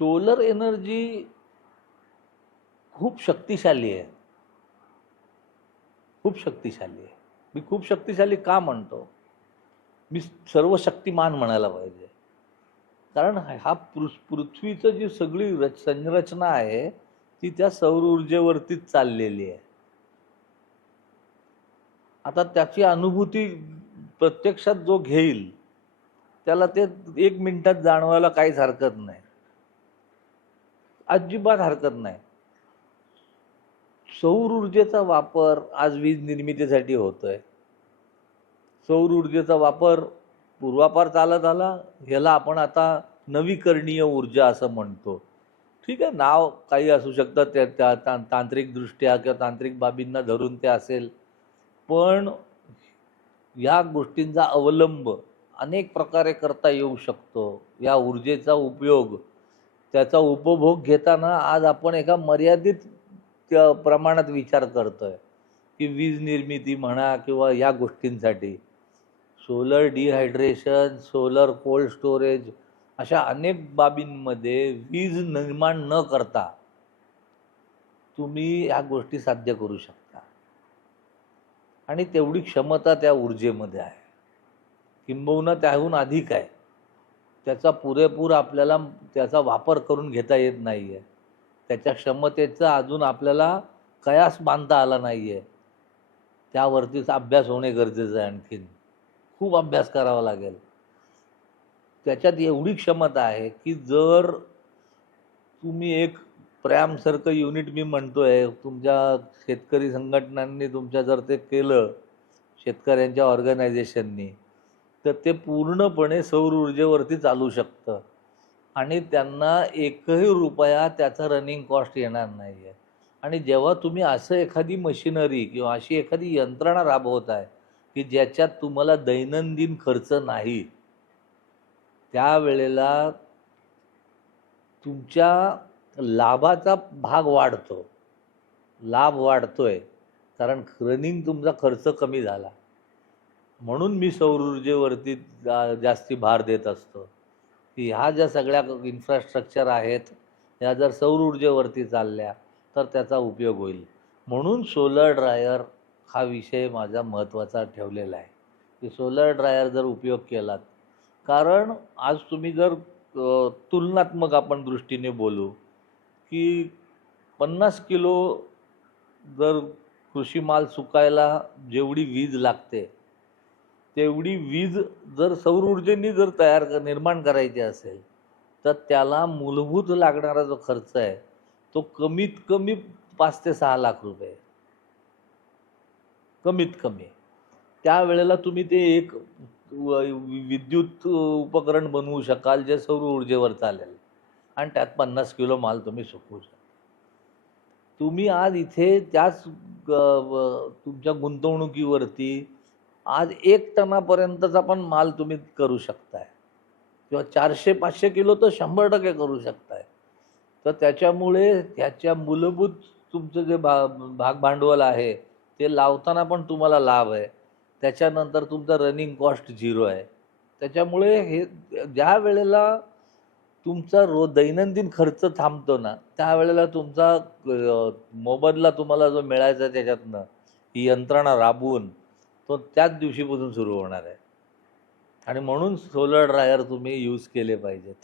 Solar energy खूप शक्तिशाली आहे. खूप शक्तिशाली आहे. मी खूप शक्तिशाली का म्हणतो? मी सर्व शक्तिमान म्हणायला पाहिजे. कारण हा पृ पृथ्वीचं जी सगळी रच संरचना आहे ती त्या सौर ऊर्जेवरतीच चाललेली आहे. आता त्याची अनुभूती प्रत्यक्षात जो घेईल त्याला ते एक मिनिटात जाणवायला काहीच हरकत नाही. अजिबात हरकत नाही. सौर ऊर्जेचा वापर आज वीज निर्मितीसाठी होतोय. सौर ऊर्जेचा वापर पूर्वापार चालत आला ह्याला आपण आता नवीकरणीय ऊर्जा असं म्हणतो. ठीक आहे नाव काही असू शकतं त्या त्या ता- तांत्रिकदृष्ट्या किंवा तांत्रिक बाबींना धरून ते असेल. पण या गोष्टींचा अवलंब अनेक प्रकारे करता येऊ शकतो. या ऊर्जेचा उपयोग त्याचा उपभोग घेताना आज आपण एका मर्यादित प्रमाणात विचार करतो आहे की वीज निर्मिती म्हणा किंवा या गोष्टींसाठी. Solar dehydration solar cold storage अशा अनेक बाबींमध्ये वीज निर्माण न करता तुम्ही ह्या गोष्टी साध्य करू शकता. आणि तेवढी क्षमता त्या ऊर्जेमध्ये आहे. किंबहुना त्याहून अधिक आहे. त्याचा पुरेपूर आपल्याला त्याचा वापर करून घेता येत नाही आहे त्याच्या क्षमतेचा अजून आपल्याला कयास बांधता आला नाही आहे त्यावरतीच अभ्यास होणे गरजेचं आहे आणखीन. खूप अभ्यास करावा लागेल. त्याच्यात एवढी क्षमता आहे की जर तुम्ही एक प्रॅमसारखं युनिट मी म्हणतो आहे तुमच्या शेतकरी संघटनांनी तुमच्या जर ते केलं शेतकऱ्यांच्या ऑर्गनायझेशननी तर ते पूर्णपणे सौर ऊर्जेवरती चालू शकतं. आणि त्यांना एकही रुपया त्याचा रनिंग कॉस्ट येणार नाही आहे आणि जेव्हा तुम्ही असं एखादी मशिनरी किंवा अशी एखादी यंत्रणा राबवत आहे की ज्याच्यात तुम्हाला दैनंदिन खर्च नाही त्यावेळेला तुमच्या लाभाचा भाग वाढतो. लाभ वाढतोय. कारण रनिंग तुमचा खर्च कमी झाला. म्हणून मी सौर ऊर्जेवरती जा जास्ती भार देत असतो. की ह्या ज्या सगळ्या इन्फ्रास्ट्रक्चर आहेत ह्या जर सौर ऊर्जेवरती चालल्या तर त्याचा उपयोग होईल. म्हणून सोलर ड्रायर हा विषय माझा महत्त्वाचा ठेवलेला आहे. की सोलर ड्रायर जर उपयोग केलात कारण आज तुम्ही जर तुलनात्मक आपण दृष्टीने बोलू की पन्नास किलो जर कृषी माल सुकायला जेवढी वीज लागते तेवढी वीज जर सौर ऊर्जेने जर तयार कर निर्माण करायची असेल तर त्याला मूलभूत लागणारा जो खर्च आहे तो कमीत कमी पाच ते सहा लाख रुपये. कमीत कमी. त्यावेळेला तुम्ही ते एक विद्युत उपकरण बनवू शकाल जे सौर ऊर्जेवर चालेल. आणि त्यात पन्नास किलो माल तुम्ही सुकवू शकता तुम्ही आज इथे त्याच तुमच्या गुंतवणुकीवरती आज एक टनापर्यंतचा पण माल तुम्ही करू शकताय. किंवा चारशे पाचशे किलो तर शंभर टक्के करू शकताय. तर त्याच्यामुळे त्याच्या मूलभूत तुमचं जे भा भाग भांडवल आहे ते लावताना पण तुम्हाला लाभ आहे. त्याच्यानंतर तुमचा रनिंग कॉस्ट झिरो आहे. त्याच्यामुळे हे ज्या वेळेला तुमचा रो दैनंदिन खर्च थांबतो ना त्यावेळेला तुमचा मोबदला तुम्हाला जो मिळायचा आहे त्याच्यातनं ही यंत्रणा राबवून तो त्याच दिवशीपासून सुरू होणार आहे. आणि म्हणून सोलर ड्रायर तुम्ही यूज केले पाहिजेत.